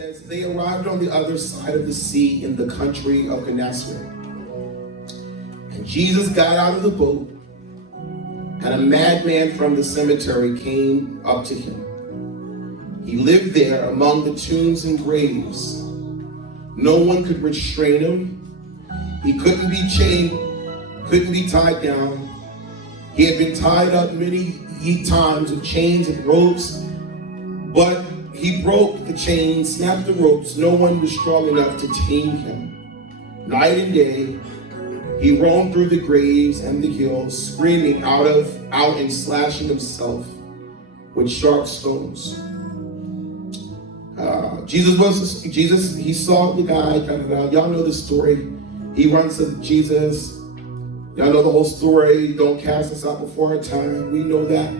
says, they arrived on the other side of the sea in the country of Gennesaret. And Jesus got out of the boat, and a madman from the cemetery came up to him. He lived there among the tombs and graves. No one could restrain him. He couldn't be chained, couldn't be tied down. He had been tied up many times with chains and ropes, but he broke the chains, snapped the ropes. No one was strong enough to tame him. Night and day, he roamed through the graves and the hills, screaming out and slashing himself with sharp stones. Jesus, he saw the guy, y'all know the story. He runs to Jesus. Y'all know the whole story. Don't cast us out before our time. We know that.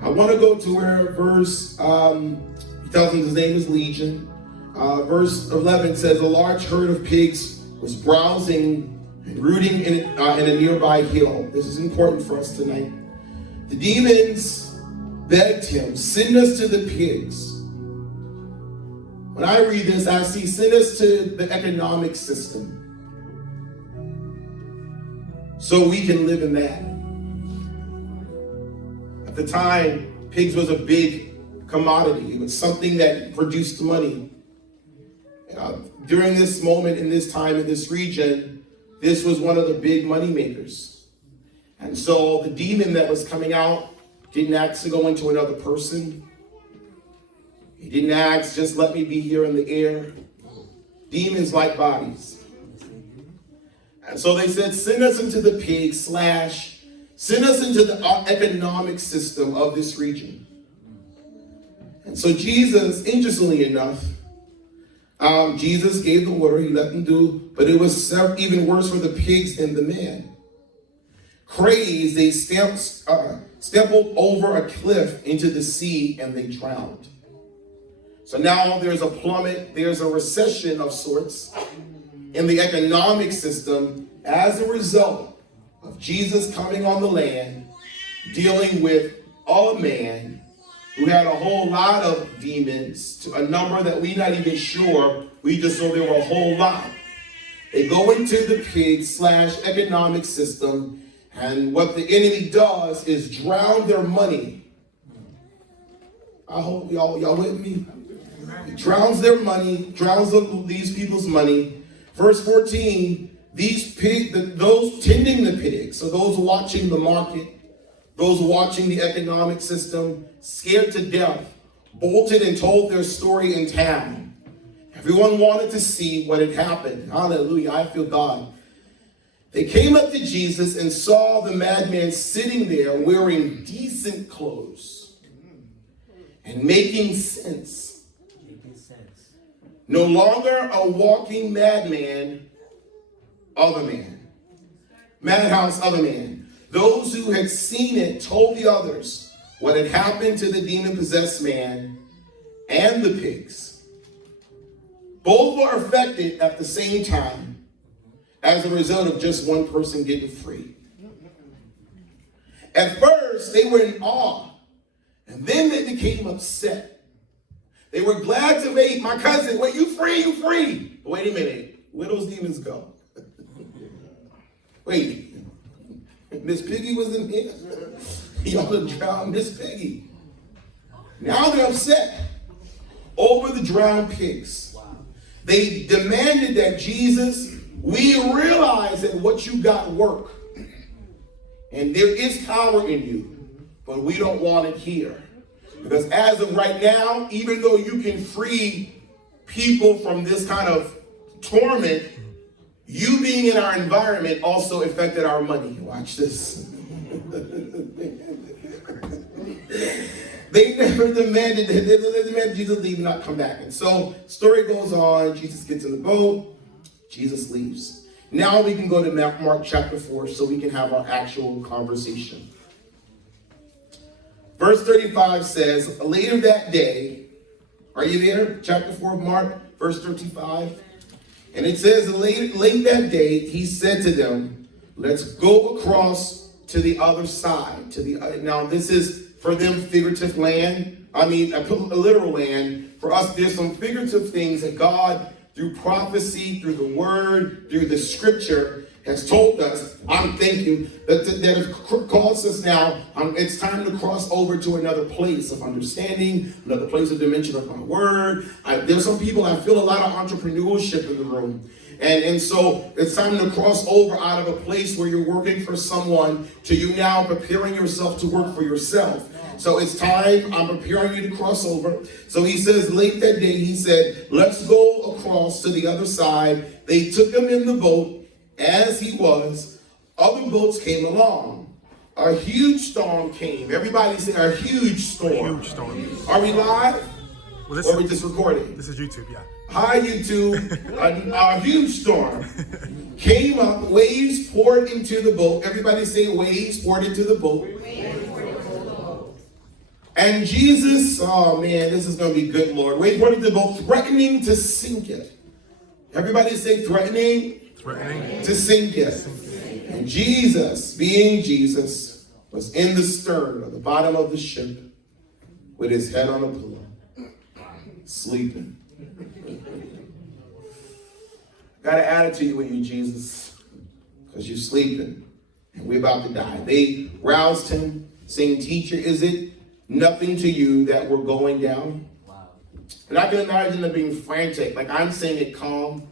I want to go to where verse, he tells him his name is Legion. Verse 11 says, a large herd of pigs was browsing and rooting in a nearby hill. This is important for us tonight. The demons begged him, send us to the pigs. When I read this, I see, send us to the economic system so we can live in that. At the time, pigs was a big commodity. It was something that produced money. During this moment, in this time, in this region, this was one of the big money makers. And so the demon that was coming out didn't ask to go into another person. He didn't ask, just let me be here in the air. Demons like bodies. And so they said, send us into the pig / send us into the economic system of this region. And so Jesus, interestingly enough, Jesus gave the order, he let them do, but it was even worse for the pigs than the man. Crazed, they stumbled over a cliff into the sea and they drowned. So now there's a plummet, there's a recession of sorts in the economic system as a result of Jesus coming on the land, dealing with a man who had a whole lot of demons, to a number that we're not even sure. We just know there were a whole lot. They go into the pig / economic system, and what the enemy does is drown their money. I hope y'all with me. He drowns their money, drowns these people's money. Verse 14, those tending the pigs, so those watching the market, those watching the economic system, scared to death, bolted and told their story in town. Everyone wanted to see what had happened. Hallelujah, I feel God. They came up to Jesus and saw the madman sitting there wearing decent clothes and making sense. No longer a walking madman, other man. Madhouse, other man. Those who had seen it told the others what had happened to the demon-possessed man and the pigs. Both were affected at the same time as a result of just one person getting free. At first, they were in awe, and then they became upset. They were glad to meet my cousin. Wait, you free, you free. Wait a minute, where those demons go? Wait, Miss Piggy was in here? Y'all drowned Miss Piggy. Now they're upset over the drowned pigs. They demanded that Jesus, we realize that what you got work. And there is power in you, but we don't want it here. Because as of right now, even though you can free people from this kind of torment, you being in our environment also affected our money. Watch this. They never demanded Jesus leave and not come back. And so story goes on. Jesus gets in the boat. Jesus leaves. Now we can go to Mark chapter 4 so we can have our actual conversation. Verse 35 says, later that day, are you there? Chapter 4 of Mark, verse 35. And it says, late that day, he said to them, let's go across to the other side. Now this is for them figurative land. I mean, I put a literal land. For us, there's some figurative things that God, through prophecy, through the word, through the scripture, has told us. I'm thinking that it calls us now. It's time to cross over to another place of understanding, another place of dimension of my word. There's some people, I feel a lot of entrepreneurship in the room. And so it's time to cross over out of a place where you're working for someone to you now preparing yourself to work for yourself. So it's time, I'm preparing you to cross over. So he says, late that day, he said, let's go across to the other side. They took him in the boat as he was. Other boats came along. A huge storm came. Everybody say a huge storm. A huge storm. Are we live? Well, or are we just recording? This is YouTube, yeah. Hi, YouTube. A huge storm came up. Waves poured into the boat. Everybody say waves poured into the boat. And Jesus, oh man, this is going to be good, Lord. Waves poured into the boat, threatening to sink it. Everybody say threatening to sink it. And Jesus, being Jesus, was in the stern of the bottom of the ship with his head on a pillow, sleeping. Got an attitude with you, Jesus, because you're sleeping and we're about to die. They roused him, saying, teacher, is it nothing to you that we're going down? Wow. And I can imagine them being frantic. Like I'm saying it calm.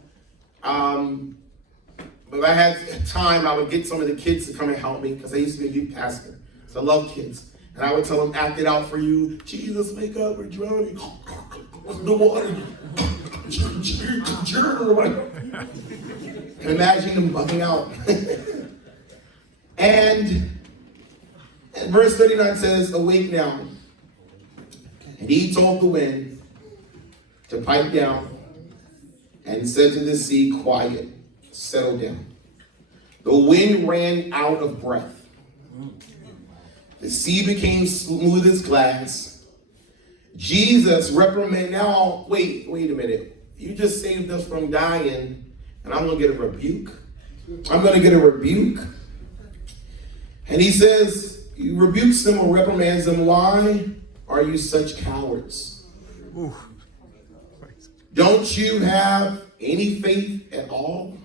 But if I had time, I would get some of the kids to come and help me because I used to be a youth pastor. So I love kids. And I would tell them, act it out for you. Jesus, wake up, we're drowning. The water. Can imagine them bugging out. And verse 39 says, awake now. And he told the wind to pipe down and said to the sea, quiet, settle down. The wind ran out of breath. The sea became smooth as glass. Jesus reprimanded. Now, wait a minute. You just saved us from dying, and I'm going to get a rebuke. I'm going to get a rebuke. And he says, he rebukes them or reprimands them. Why are you such cowards? Ooh. Don't you have any faith at all?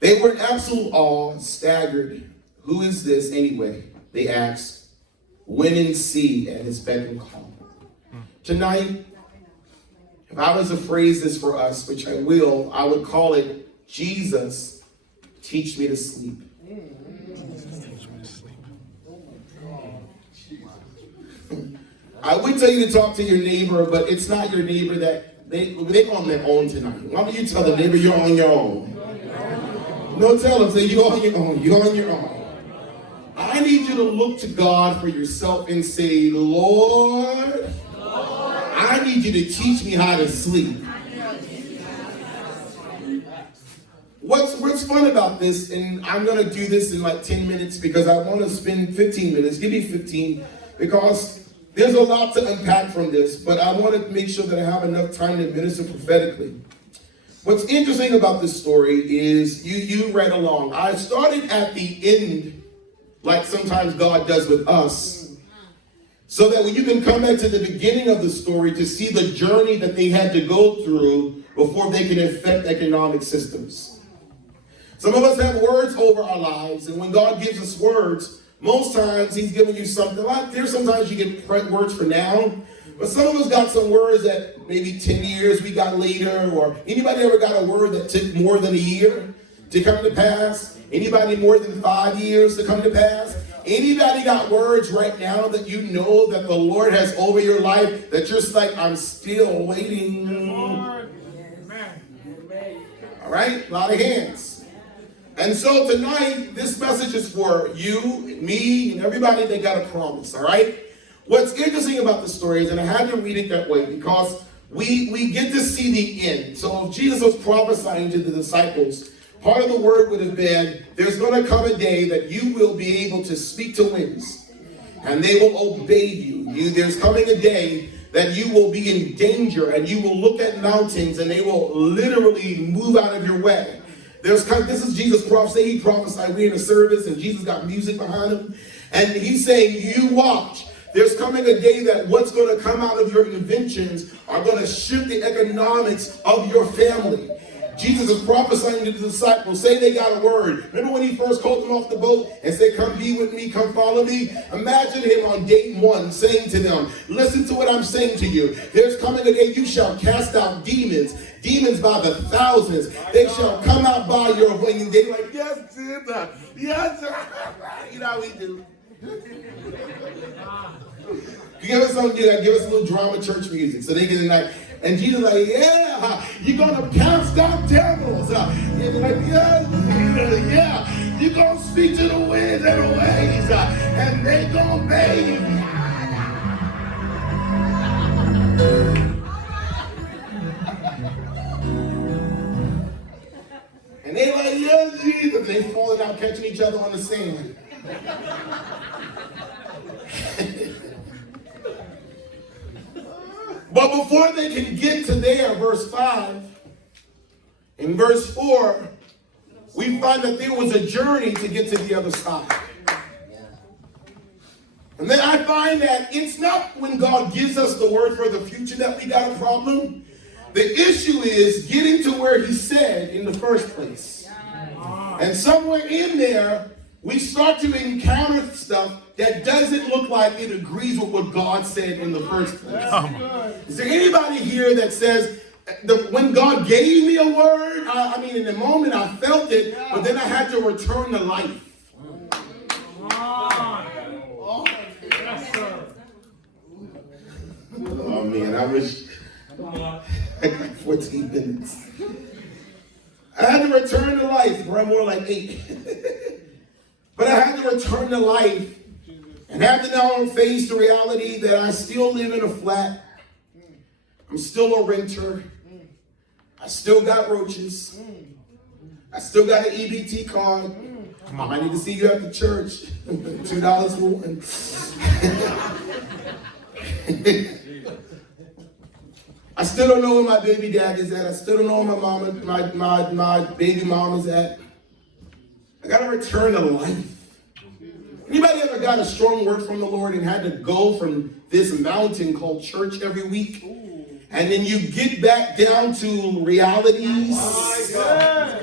They were in absolute awe, staggered. Who is this anyway? They asked. Wind and sea at his beck and call. Tonight, if I was to phrase this for us, which I will, I would call it, Jesus, teach me to sleep. I would tell you to talk to your neighbor, but it's not your neighbor that they're on their own tonight. Why don't you tell the neighbor you're on your own? No, tell them, say you're on your own. You're on your own. I need you to look to God for yourself and say, Lord, I need you to teach me how to sleep. What's fun about this, and I'm going to do this in like 10 minutes because I want to spend 15 minutes. Give me 15 because there's a lot to unpack from this, but I want to make sure that I have enough time to minister prophetically. What's interesting about this story is you read along. I started at the end, like sometimes God does with us, so that when you can come back to the beginning of the story to see the journey that they had to go through before they can affect economic systems. Some of us have words over our lives, and when God gives us words, most times he's giving you something. Like there's sometimes you get words for now, but some of us got some words that maybe 10 years we got later, or anybody ever got a word that took more than a year to come to pass? Anybody more than 5 years to come to pass? Anybody got words right now that you know that the Lord has over your life that you're just like, I'm still waiting? All right, a lot of hands. And so tonight, this message is for you, me, and everybody that got a promise, all right? What's interesting about the story is, and I had to read it that way because we get to see the end. So if Jesus was prophesying to the disciples, part of the word would have been, there's going to come a day that you will be able to speak to winds, and they will obey you. There's coming a day that you will be in danger, and you will look at mountains, and they will literally move out of your way. This is Jesus' prophecy. He prophesied. We're in a service, and Jesus got music behind him. And he's saying, you watch. There's coming a day that what's going to come out of your inventions are going to shift the economics of your family. Jesus is prophesying to the disciples. Say they got a word. Remember when he first called them off the boat and said, come be with me, come follow me? Imagine him on day one saying to them, listen to what I'm saying to you. There's coming a day you shall cast out demons. Demons by the thousands. They shall come out by your wing. And they're like, yes, Jesus. Yes, sir. You know how we do. Give us something, give us a little drama church music so they get it like, and Jesus like, yeah, you're gonna cast out devils. And they're like, yeah, you're gonna speak to the winds and the waves, and they gonna obey you. And they like, yes, Jesus. They falling out, catching each other on the sand. But before they can get to there, verse 5, in verse 4, we find that there was a journey to get to the other side. And then I find that it's not when God gives us the word for the future that we got a problem. The issue is getting to where he said in the first place. And somewhere in there, we start to encounter stuff that doesn't look like it agrees with what God said in the first place. Is there anybody here that says, when God gave me a word, I mean, in the moment I felt it, but then I had to return to life? Oh man, I wish I got 14 minutes. I had to return to life, or more like 8. But I had to return to life and have to now face the reality that I still live in a flat. I'm still a renter. I still got roaches. I still got an EBT card. I need to see you at the church. $2 for one. I still don't know where my baby dad is at. I still don't know where my baby mom is at. I got to return to life. Anybody ever got a strong word from the Lord and had to go from this mountain called church every week? And then you get back down to realities. Oh my God.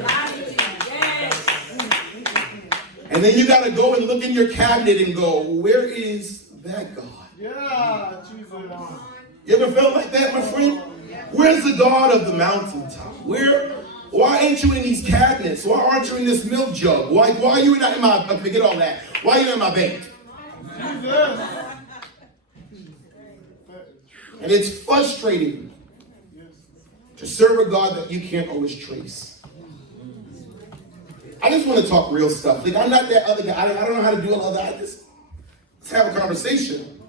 And then you got to go and look in your cabinet and go, where is that God? Yeah, Jesus. You ever felt like that, my friend? Where's the God of the mountaintop? Why ain't you in these cabinets? Why aren't you in this milk jug? Why are you not in my, forget all that. Why are you not in my bank? And it's frustrating to serve a God that you can't always trace. I just want to talk real stuff. Like, I'm not that other guy. I don't know how to do all of that. Let's have a conversation.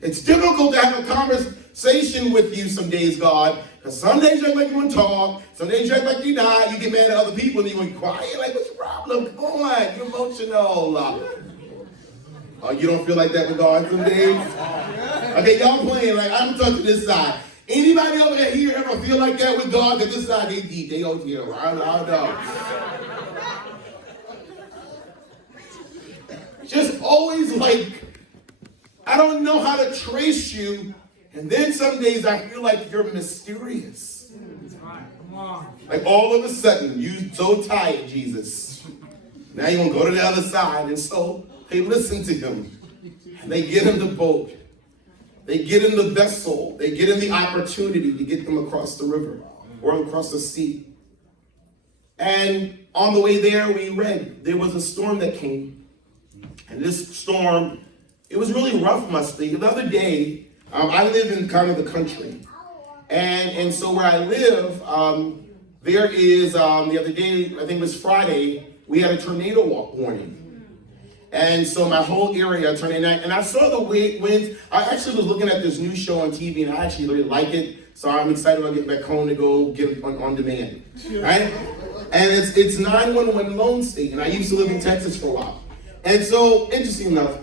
It's difficult to have a conversation with you some days, God. Because some days you act like you want to talk. Some days you act like you're not. You get mad at other people and you want to quiet. Like, what's your problem? Come on. You're emotional. Oh, you don't feel like that with God some days? Okay, y'all playing. Like, I'm talking to this side. Anybody over here ever feel like that with God? Because this side, they deep. They over here. I don't know. Just always like, I don't know how to trace you. And then some days I feel like you're mysterious. Like all of a sudden, you're so tired, Jesus. Now you're going to go to the other side. And so they listen to him. And they get in the boat. They get in the vessel. They get in the opportunity to get them across the river or across the sea. And on the way there, we read there was a storm that came. And this storm, it was really rough, must be. The other day, I live in kind of the country. And so where I live, there is, the other day, I think it was Friday, we had a tornado warning. And so my whole area, tornado, and I saw the winds. I actually was looking at this new show on TV, and I actually really like it. So I'm excited about getting back home to go get it on demand, right? And it's 911 Lone State, and I used to live in Texas for a while. And so, interesting enough,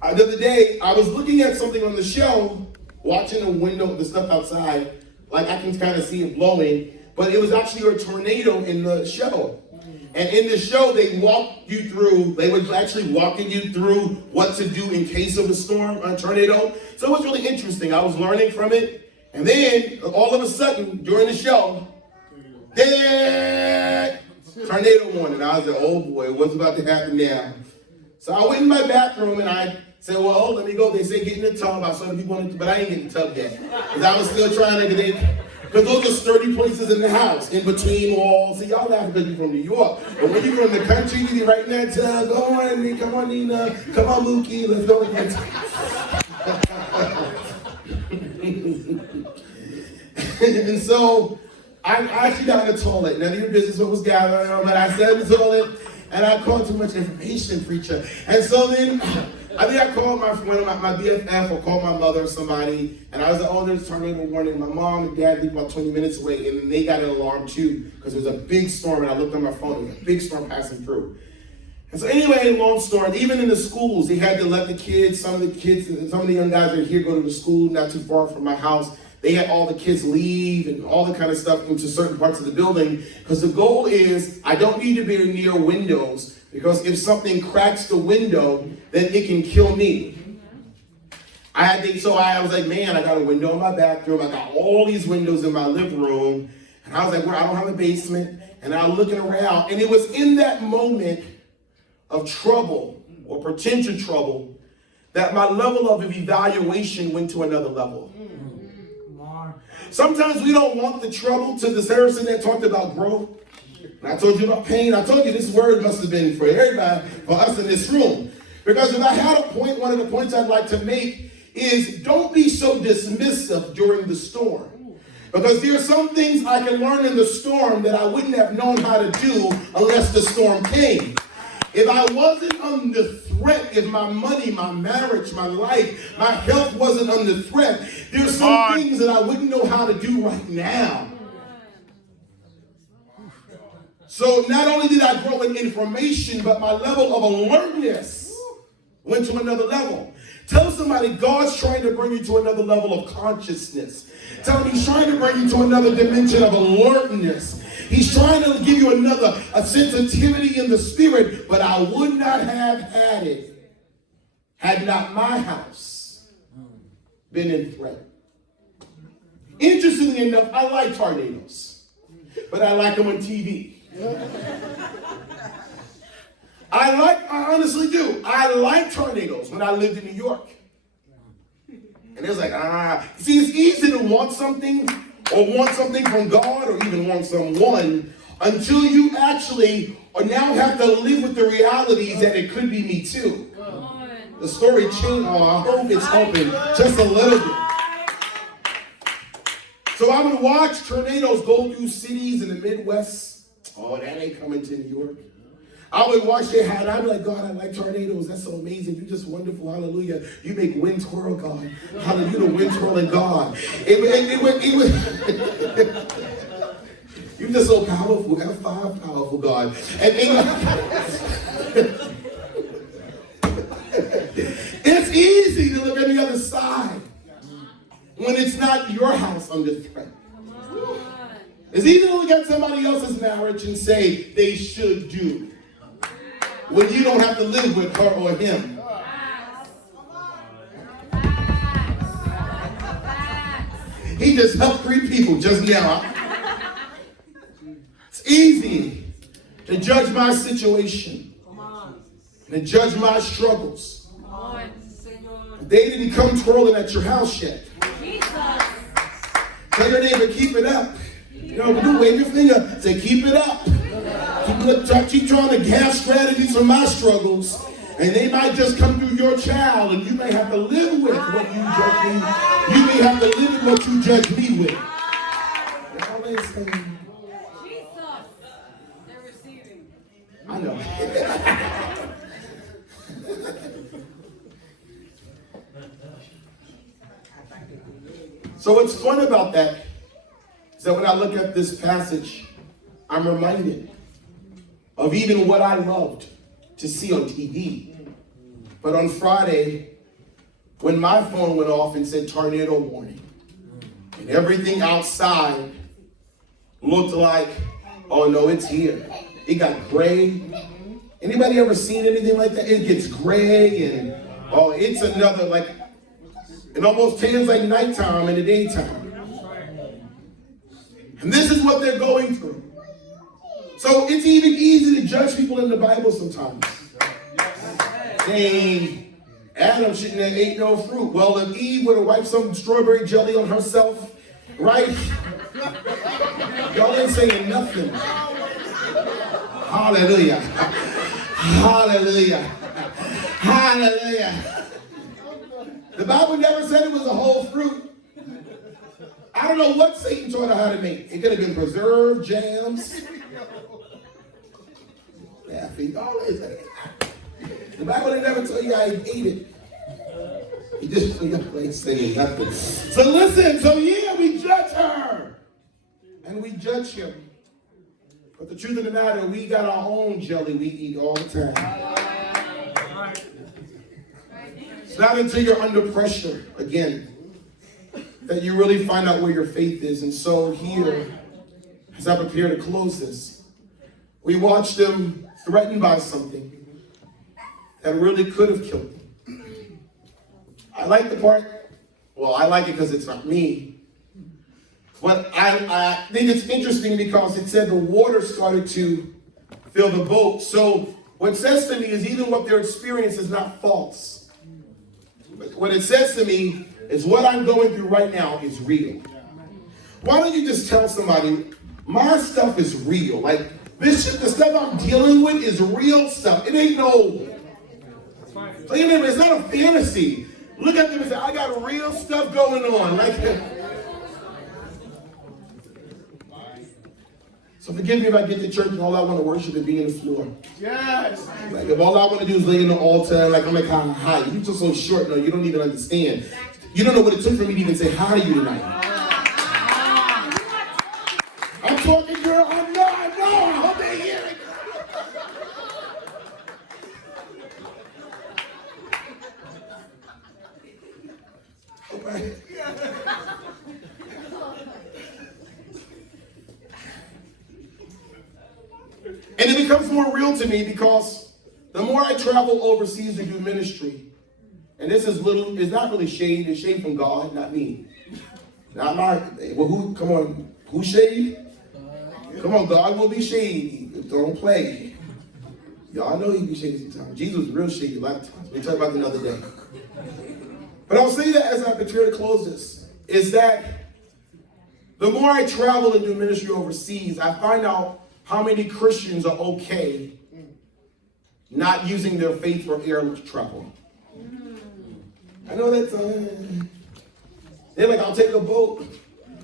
the other day, I was looking at something on the show, watching the window, the stuff outside, like I can kind of see it blowing, but it was actually a tornado in the show. And in the show, they were actually walking you through what to do in case of a storm, a tornado. So it was really interesting. I was learning from it. And then all of a sudden, during the show, tornado warning. I was like, oh boy, what's about to happen now? So I went in my bathroom and I said, well, let me go. They say get in the tub. I saw the people in the, but I ain't in the tub yet. Because I was still trying to get in. Because those are sturdy places in the house, in between walls. See, y'all laughing because you're from New York. But when you're from the country, you be right in that tub. Go on, come on, Nina. Come on, Mookie. Let's go again. And so I actually got in the toilet. None of your business what was gathering on, but I sat in the toilet and I called too much information, preacher. And so then I think I called my BFF or called my mother or somebody, and I was like, oh, there's a tornado warning. My mom and dad lived about 20 minutes away, and they got an alarm too, because there was a big storm, and I looked on my phone, there was a big storm passing through. And so anyway, long story, even in the schools, they had to let the kids, some of the young guys that are here go to the school not too far from my house. They had all the kids leave and all the kind of stuff into certain parts of the building, because the goal is, I don't need to be near windows, because if something cracks the window, then it can kill me. So I was like, man, I got a window in my bathroom. I got all these windows in my living room. And I was like, well, I don't have a basement. And I was looking around. And it was in that moment of trouble or potential trouble that my level of evaluation went to another level. Sometimes we don't want the trouble. To this Harrison that talked about growth. And I told you about pain. I told you this word must have been for everybody, for us in this room. Because if I had a point, one of the points I'd like to make is don't be so dismissive during the storm. Because there are some things I can learn in the storm that I wouldn't have known how to do unless the storm came. If I wasn't under threat, if my money, my marriage, my life, my health wasn't under threat, there's some things that I wouldn't know how to do right now. So not only did I grow in information, but my level of alertness went to another level. Tell somebody God's trying to bring you to another level of consciousness. Tell him he's trying to bring you to another dimension of alertness. He's trying to give you a sensitivity in the spirit, but I would not have had it had not my house been in threat. Interestingly enough, I like tornadoes, but I like them on TV. I honestly do. I like tornadoes when I lived in New York. And it's like, See, it's easy to want something or want something from God or even want someone until you actually now have to live with the realities that it could be me too. The story changed. I hope it's helping just a little bit. So I would watch tornadoes go through cities in the Midwest. Oh, that ain't coming to New York. I would watch their hat. I'd be like, God, I like tornadoes. That's so amazing. You're just wonderful. Hallelujah. You make wind twirl, God. Hallelujah. The wind twirling God. You're just so powerful. F5 powerful, God. It's easy to look at the other side when it's not your house under threat. It's easy to look at somebody else's marriage and say they should do when you don't have to live with her or him. He just helped 3 people just now. It's easy to judge my situation and to judge my struggles. They didn't come twirling at your house yet. Tell your neighbor, keep it up. You know, do wave your finger, say, keep it up. Keep trying to have strategies for my struggles, and they might just come through your child, and you may have to live with what you judge me. You may have to live with what you judge me with. That's all they're saying. Jesus, they're receiving. I know. So what's fun about that is that when I look at this passage, I'm reminded of even what I loved to see on TV. But on Friday, when my phone went off and said tornado warning, and everything outside looked like, oh no, it's here. it got gray. Anybody ever seen anything like that? It gets gray and it's another, like, it almost feels like nighttime in the daytime. And this is what they're going through. So it's even easy to judge people in the Bible sometimes. Saying Adam shouldn't have ate no fruit. Well, if Eve would have wiped some strawberry jelly on herself, right? Y'all ain't saying nothing. Hallelujah. Hallelujah. Hallelujah. The Bible never said it was a whole fruit. I don't know what Satan taught her how to make. It could have been preserved jams. Laughing. The Bible didn't never tell you how he ate it. He just ain't saying nothing. So listen, we judge her. And we judge him. But the truth of the matter, we got our own jelly we eat all the time. It's not until you're under pressure, again, that you really find out where your faith is. And so here, as I prepare to close this, we watched them threatened by something that really could have killed them. I like the part, I like it because it's not me. But I think it's interesting because it said the water started to fill the boat. So what it says to me is even what their experience is not false. But what it says to me is what I'm going through right now is real. Why don't you just tell somebody, my stuff is real. Like, this shit, the stuff I'm dealing with is real stuff. It ain't no, it's not a fantasy. Look at them and say, I got real stuff going on. Like, so forgive me if I get to church and all I want to worship is be in the floor. Yes. Like, if all I want to do is lay in the altar, like, I'm like, hi. You're just so short. No, you don't even understand. You don't know what it took for me to even say hi to you tonight. I'm talking, girl. I know. I hope they hear it. Okay. And it becomes more real to me because the more I travel overseas to do ministry, and this is it's not really shade, it's shade from God, not me. Not my, who shade? Come on, God will be shady. Don't play. Y'all know he be shady sometimes. Jesus was real shady a lot of times. We'll talk about it another day. But I'll say that as I prepare to close this, is that the more I travel and do ministry overseas, I find out how many Christians are okay not using their faith for air travel. I know that's, they're like, I'll take a boat.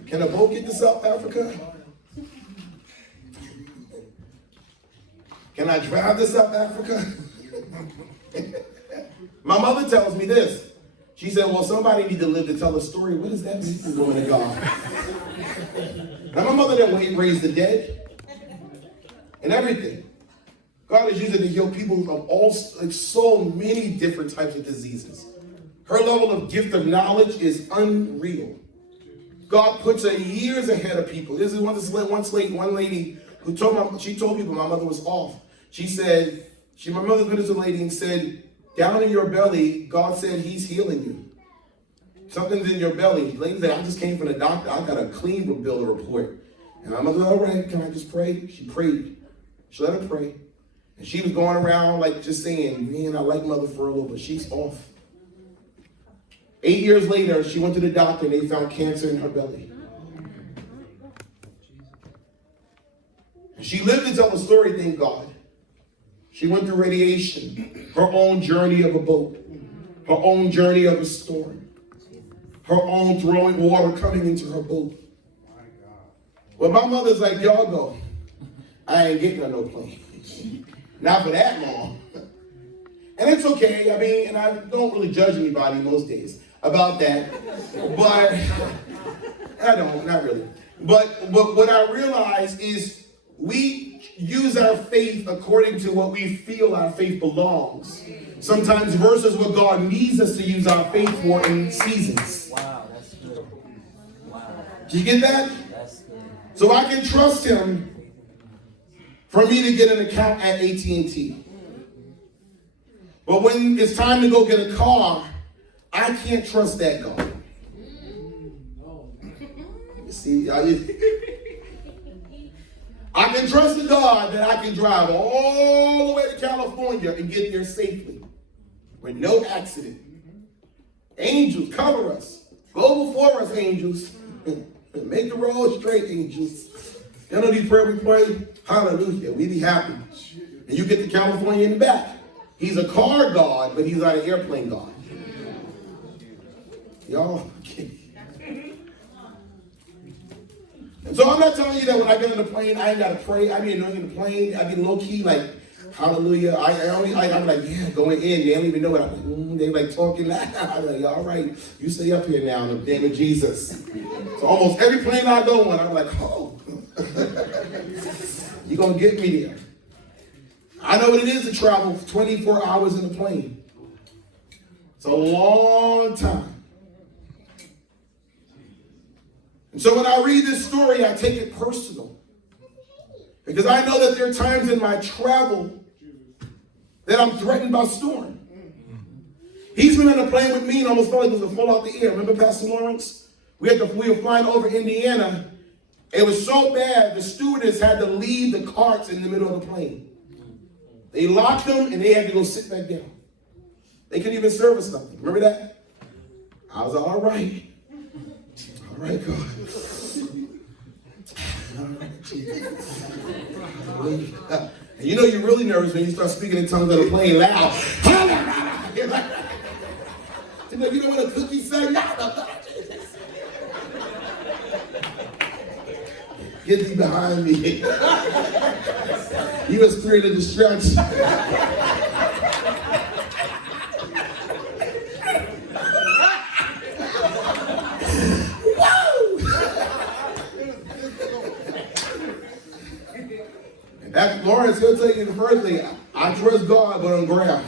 Can a boat get to South Africa? Can I drive to South Africa? My mother tells me this. She said, well, somebody need to live to tell a story. What does that mean, woman of God? Now, my mother didn't raise the dead and everything. God is using to heal people of so many different types of diseases. Her level of gift of knowledge is unreal. God puts her years ahead of people. This is one lady who told people my mother was off. She said, my mother went to the lady and said, down in your belly, God said he's healing you. Something's in your belly. The lady said, I just came from the doctor. I got a clean bill of report. And my mother said, all right, can I just pray? She prayed. She let her pray. And she was going around like just saying, man, I like Mother Furlow, but she's off. 8 years later, she went to the doctor and they found cancer in her belly. And she lived to tell the story, thank God. She went through radiation, her own journey of a boat, her own journey of a storm, her own throwing water coming into her boat. Well, my mother's like, y'all go. I ain't getting on no plane. Not for that long. And it's okay. I mean, and I don't really judge anybody most days about that. But I don't, not really. But what I realize is we use our faith according to what we feel our faith belongs. Sometimes versus what God needs us to use our faith for in seasons. Wow, that's good. Wow. Did you get that? That's good. So I can trust him for me to get an account at AT&T. But when it's time to go get a car, I can't trust that God. You see, I can trust the God that I can drive all the way to California and get there safely with no accident. Angels, cover us. Go before us, angels. Make the road straight, angels. You know these prayers we pray? Hallelujah. We be happy. And you get to California in the back. He's a car God, but he's not an airplane God. Y'all, okay. And so I'm not telling you that when I get on the plane, I ain't got to pray. I be anointing the plane. I be low key like, hallelujah. I'm like, yeah, going in. They don't even know what I'm like. They like talking loud. I'm like, all right, you stay up here now in the name of Jesus. So almost every plane I go on, I'm like, oh, you're going to get me there. I know what it is to travel 24 hours in a plane. It's a long time. And so when I read this story, I take it personal. Because I know that there are times in my travel that I'm threatened by storm. He's been on a plane with me and almost felt like it was a fall out the air. Remember Pastor Lawrence? We were flying over Indiana. It was so bad, the stewardess had to leave the carts in the middle of the plane. They locked them and they had to go sit back down. They couldn't even serve us nothing. Remember that? I was all right. All right, God. All right, Jesus. And you know you're really nervous when you start speaking in tongues on the plane loud. You know what a cookie say? Get thee behind me. You a spirit of destruction. That Lawrence, he'll tell you the first thing, I trust God, but on ground.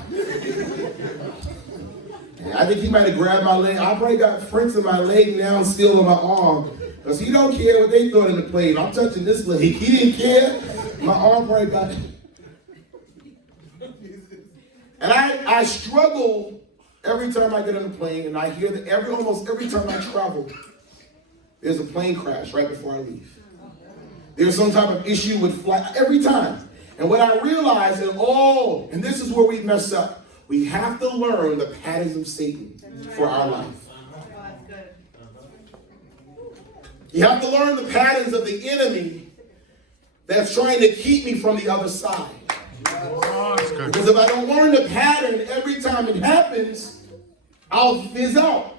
I think he might have grabbed my leg. I probably got prints in my leg now, still on my arm. Because he don't care what they thought in the plane. I'm touching this leg. He didn't care. My arm probably got. And I struggle every time I get on a plane, and I hear that almost every time I travel, there's a plane crash right before I leave. There's some type of issue with flight every time. And what I realize is, and this is where we mess up, we have to learn the patterns of Satan for our life. You have to learn the patterns of the enemy that's trying to keep me from the other side. Because if I don't learn the pattern every time it happens, I'll fizz out.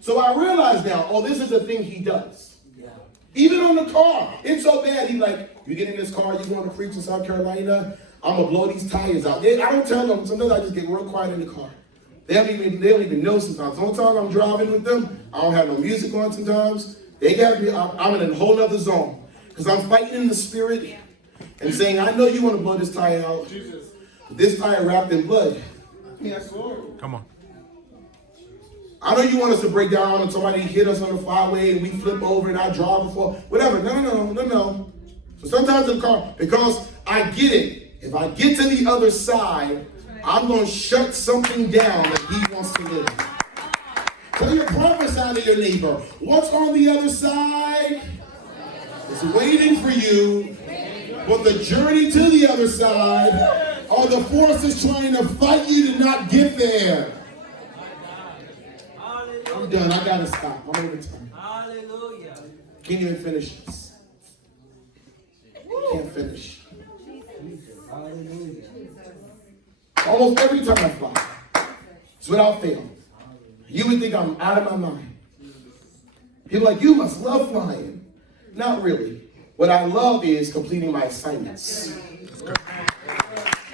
So I realize now, this is the thing he does. Even on the car, it's so bad. He's like, you get in this car, you going to preach in South Carolina, I'm going to blow these tires out. I don't tell them. Sometimes I just get real quiet in the car. They don't even know sometimes. Sometimes I'm driving with them. I don't have no music on sometimes. They got me. I'm in a whole other zone. Because I'm fighting in the spirit and saying, I know you want to blow this tire out. But this tire wrapped in blood. Yes, Lord. Come on. I know you want us to break down and somebody hit us on the flyway and we flip over and I drive before. Whatever. No. So sometimes in the car, because I get it. If I get to the other side, I'm going to shut something down that he wants to live. So you're prophesying to your neighbor. What's on the other side? It's waiting for you. But the journey to the other side are the forces trying to fight you to not get there. I'm done. I got to stop. I'm over time. Hallelujah. Can't even finish this. Can't finish. Almost every time I fly, it's without fail. You would think I'm out of my mind. People are like, you must love flying. Not really. What I love is completing my assignments.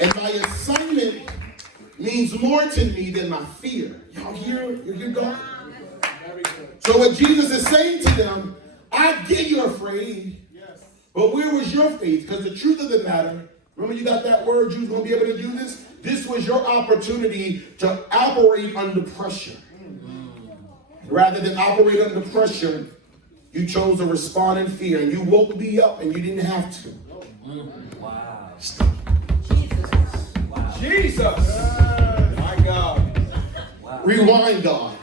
And my assignment means more to me than my fear. Y'all hear? You hear God? So what Jesus is saying to them, I get you're afraid, but where was your faith? Because the truth of the matter, remember you got that word, you was going to be able to do this? This was your opportunity to operate under pressure. Rather than operate under pressure, you chose to respond in fear, and you woke me up and you didn't have to. Wow. Jesus. My God. Wow. Rewind, God.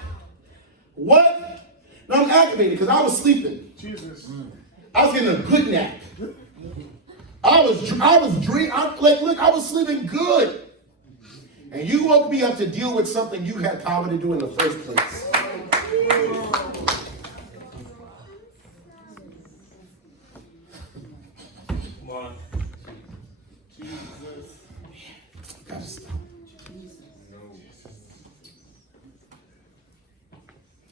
What? No, I'm activated because I was sleeping. Jesus. I was getting a good nap. I was dreaming. Look, I was sleeping good. And you woke me up to deal with something you had power to do in the first place. Come on. Gotta stop.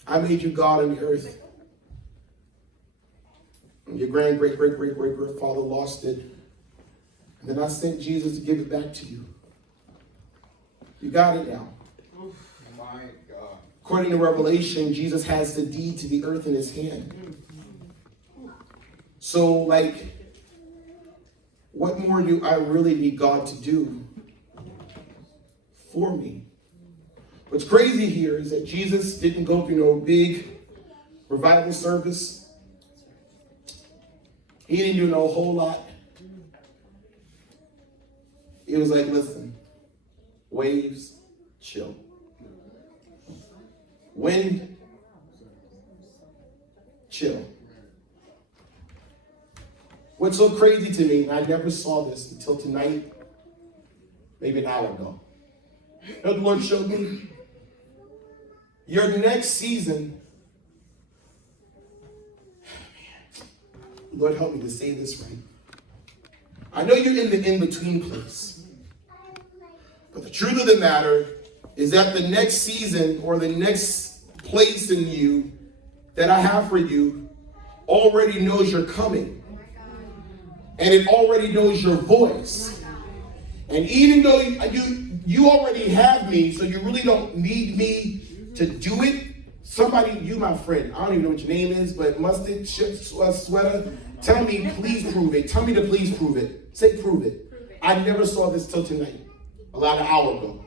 I made you God on the earth. Your great-great-great-great-great-grandfather lost it. And then I sent Jesus to give it back to you. You got it now. My God. According to Revelation, Jesus has the deed to the earth in his hand. So, what more do I really need God to do for me? What's crazy here is that Jesus didn't go through no big revival service. He didn't do no whole lot. It was like, listen, waves, chill. Wind, chill. What's so crazy to me, and I never saw this until tonight, maybe an hour ago. You know what the Lord showed me? Your next season, Lord help me to say this right. I know you're in the in-between place. But the truth of the matter is that the next season or the next place in you that I have for you already knows you're coming. And it already knows your voice. And even though you already have me, so you really don't need me to do it, somebody, you my friend, I don't even know what your name is, but mustard, chip, sweater, tell me, please prove it. Tell me to please prove it. Say prove it. I never saw this till tonight, about an hour ago.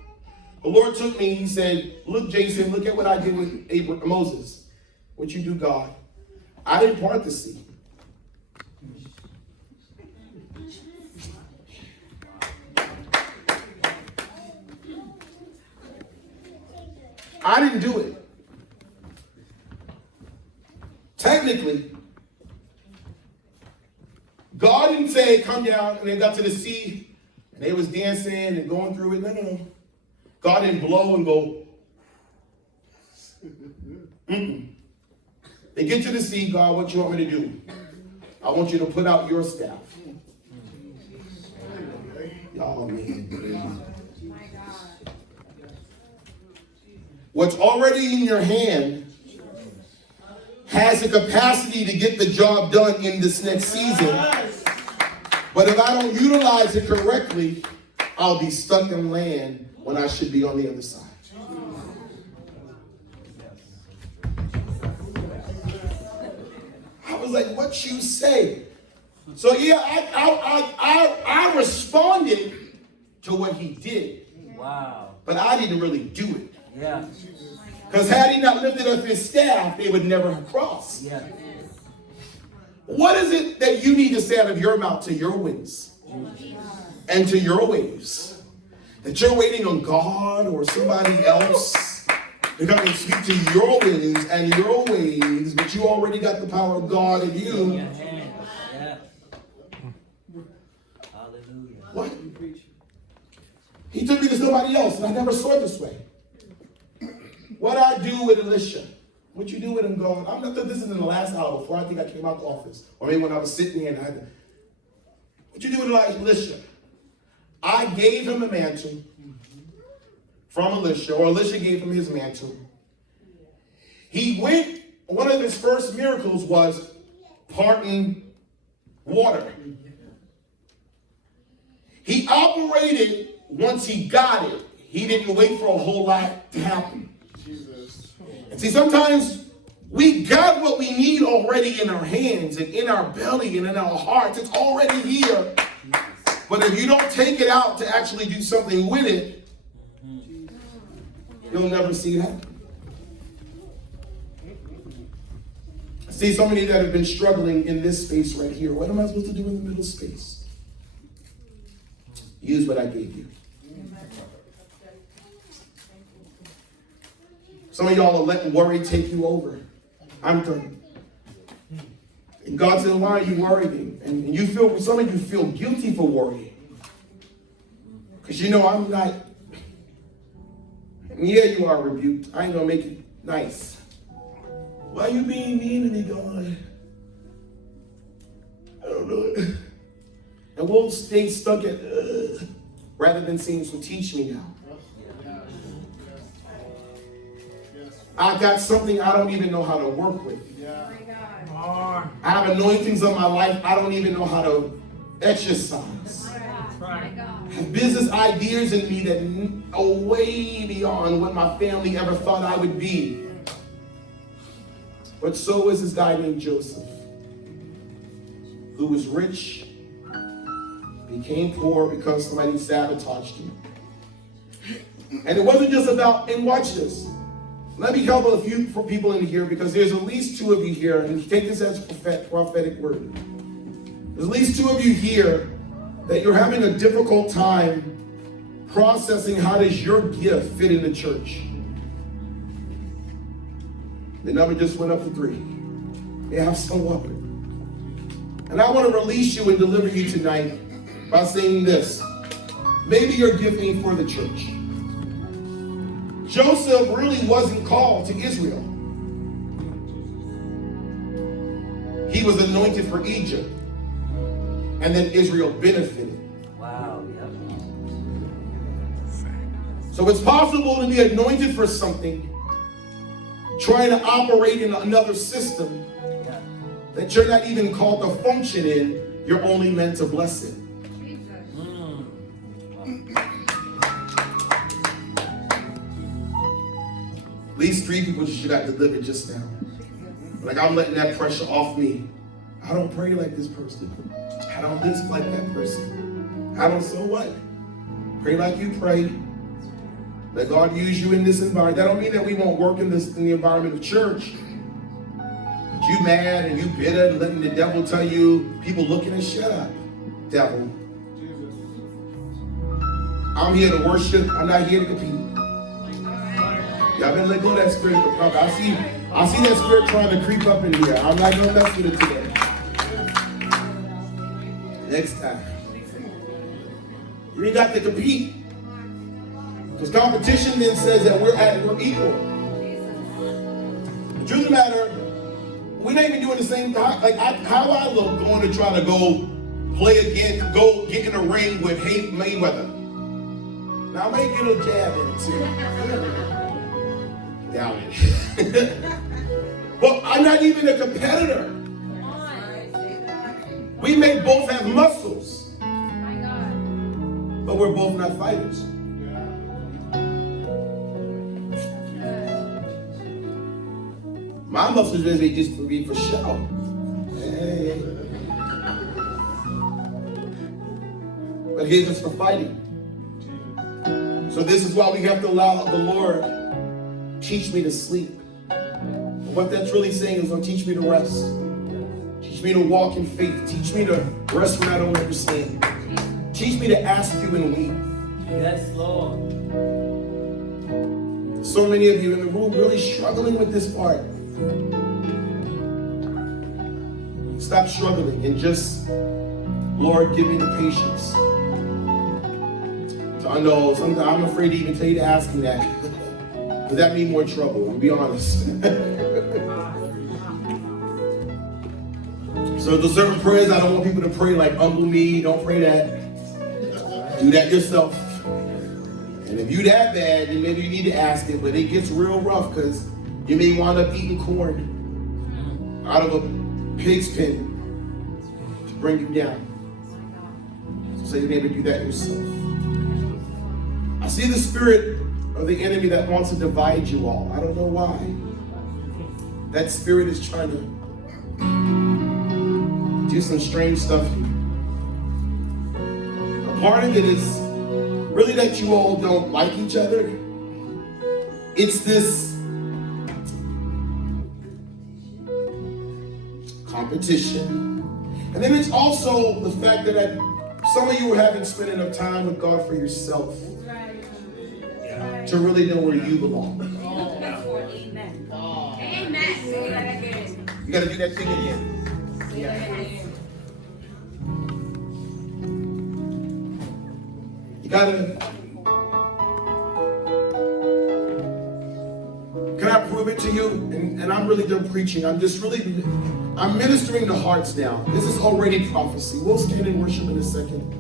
The Lord took me, he said, look, Jason, look at what I did with Moses. What you do, God. I didn't part the sea. I didn't do it. Technically, God didn't say, come down, and they got to the sea, and they was dancing and going through it. No. God didn't blow and go. They get to the sea, God, what you want me to do? I want you to put out your staff. Y'all, man. What's already in your hand has the capacity to get the job done in this next season. But if I don't utilize it correctly, I'll be stuck in land when I should be on the other side. I was like, what you say? So yeah, I responded to what he did. Wow. But I didn't really do it. Yeah. Because had he not lifted up his staff, they would never have crossed. Yeah. What is it that you need to say out of your mouth to your winds and to your waves? That you're waiting on God or somebody else to come and speak to your winds and your waves, but you already got the power of God in you. Yeah. Hallelujah. What? He took me to somebody else, and I never saw it this way. What I do with Elisha? What you do with him, God? I'm not. This is in the last hour before I think I came out the office, or maybe when I was sitting here and I had to. What you do with Elisha? I gave him a mantle from Elisha, or Elisha gave him his mantle. He went. One of his first miracles was parting water. He operated once he got it. He didn't wait for a whole lot to happen. And see, sometimes we got what we need already in our hands and in our belly and in our hearts. It's already here. But if you don't take it out to actually do something with it, you'll never see it happen. I see so many that have been struggling in this space right here. What am I supposed to do in the middle space? Use what I gave you. Some of y'all are letting worry take you over. I'm done. And God said, why are you worrying? And you feel, some of you feel guilty for worrying. Because you know I'm not, and yeah, you are rebuked. I ain't going to make it nice. Why are you being mean to me, God? I don't know. And we'll stay stuck at, rather than saying, so teach me now. I got something I don't even know how to work with. I have anointings on my life I don't even know how to exercise. I have business ideas in me that are way beyond what my family ever thought I would be. But so was this guy named Joseph, who was rich, became poor because somebody sabotaged him. And it wasn't just about, and watch this. Let me help a few people in here because there's at least two of you here, and take this as a prophetic word. There's at least two of you here that you're having a difficult time processing how does your gift fit in the church. The number just went up to 3. They have some weapon. And I want to release you and deliver you tonight by saying this. Maybe your gift ain't for the church. Joseph really wasn't called to Israel. He was anointed for Egypt. And then Israel benefited. Wow, yep. So it's possible to be anointed for something, trying to operate in another system that you're not even called to function in. You're only meant to bless it. At least 3 people just got delivered just now. Like, I'm letting that pressure off me. I don't pray like this person. I don't this like that person. I don't, so what? Pray like you pray. Let God use you in this environment. That don't mean that we won't work in the environment of church. But you mad and you bitter and letting the devil tell you, people looking and shut up, devil. I'm here to worship. I'm not here to compete. Y'all better let go of that spirit of the prophet. I see that spirit trying to creep up in here. I'm not going to mess with it today. Next time. You ain't got to compete. Because competition then says that we're equal. The truth of the matter, we're not even doing the same thing. Like, how I look going to try to go play again, go get in a ring with Mayweather. Now I may get a jab in too. Down it. But I'm not even a competitor. We may both have muscles, but we're both not fighters. My muscles are just to be for show. Hey. But his is for fighting. So this is why we have to allow the Lord teach me to sleep. And what that's really saying is going to teach me to rest. Teach me to walk in faith. Teach me to rest when I don't understand. Teach me to ask you and weep. Yes, Lord. So many of you in the room really struggling with this part. Stop struggling and just, Lord, give me the patience. So I know sometimes I'm afraid to even tell you to ask me that. Does that mean more trouble? I'll be honest. So there's certain prayers I don't want people to pray, like humble me, don't pray that. Do that yourself. And if you that bad, then maybe you need to ask it, but it gets real rough because you may wind up eating corn out of a pig's pen to bring you down. So you maybe do that yourself. I see the spirit of the enemy that wants to divide you all. I don't know why. That spirit is trying to do some strange stuff here. A part of it is really that you all don't like each other. It's this competition. And then it's also the fact that at Some of you haven't spent enough time with God for yourself to really know where you belong. Amen. Amen. You got to do that thing again. You got to. Can I prove it to you? And I'm really done preaching. I'm ministering to hearts now. This is already prophecy. We'll stand and worship in a second.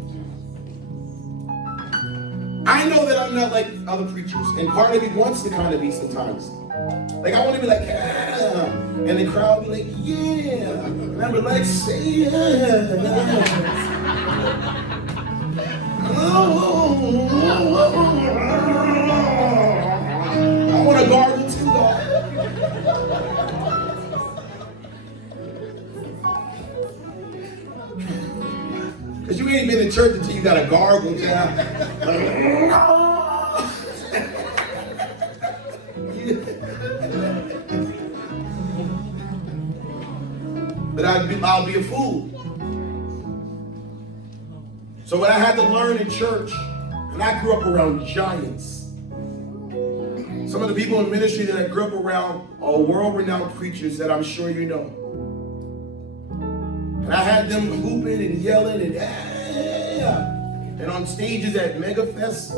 I know that I'm not like other preachers, and part of me wants to kind of be sometimes. Like I want to be like, yeah, and the crowd be like, yeah, and I'm like, say yeah. I want to gargle too, God. Because you ain't been in church until you got a gargle down. But I'll be a fool. So what I had to learn in church, and I grew up around giants. Some of the people in ministry that I grew up around are world-renowned preachers that I'm sure you know. And I had them hooping and yelling and and on stages at MegaFest.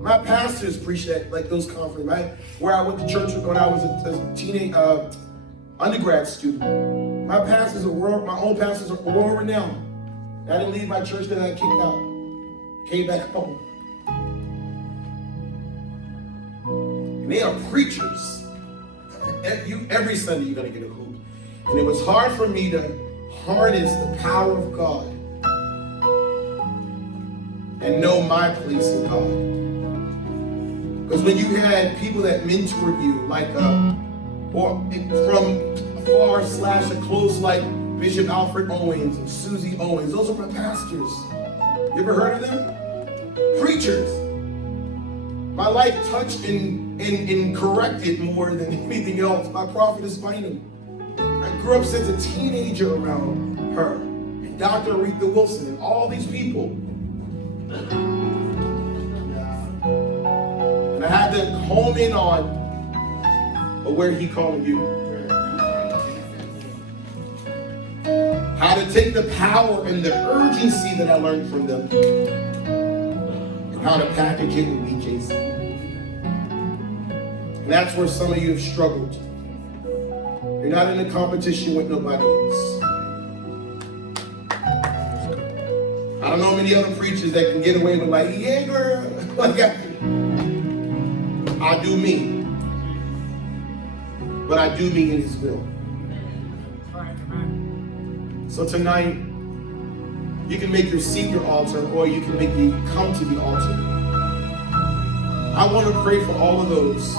My pastors preached at like those conferences, right? Where I went to church when I was a teenage undergrad student. My own pastors are world-renowned. I didn't leave my church that I got kicked out. Came back home. And they are preachers. Every Sunday you're gonna get a hoop. And it was hard for me to harness the power of God and know my place in God. Because when you had people that mentored you, like or from afar / a close, like Bishop Alfred Owens and Susie Owens, those are my pastors. You ever heard of them? Preachers. My life touched and corrected more than anything else. My prophetess Bynum. I grew up since a teenager around her, and Dr. Aretha Wilson, and all these people. And I had to home in on where he called you. How to take the power and the urgency that I learned from them, and how to package it with me, Jason. And that's where some of you have struggled. You're not in a competition with nobody else. I don't know many other preachers that can get away with like, yeah, girl. Like I do me. But I do me in His will. So tonight, you can make your seat your altar, or you can make me come to the altar. I want to pray for all of those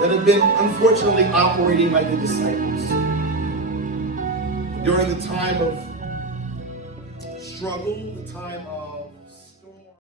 that have been unfortunately operating like the disciples during the time of struggle, the time of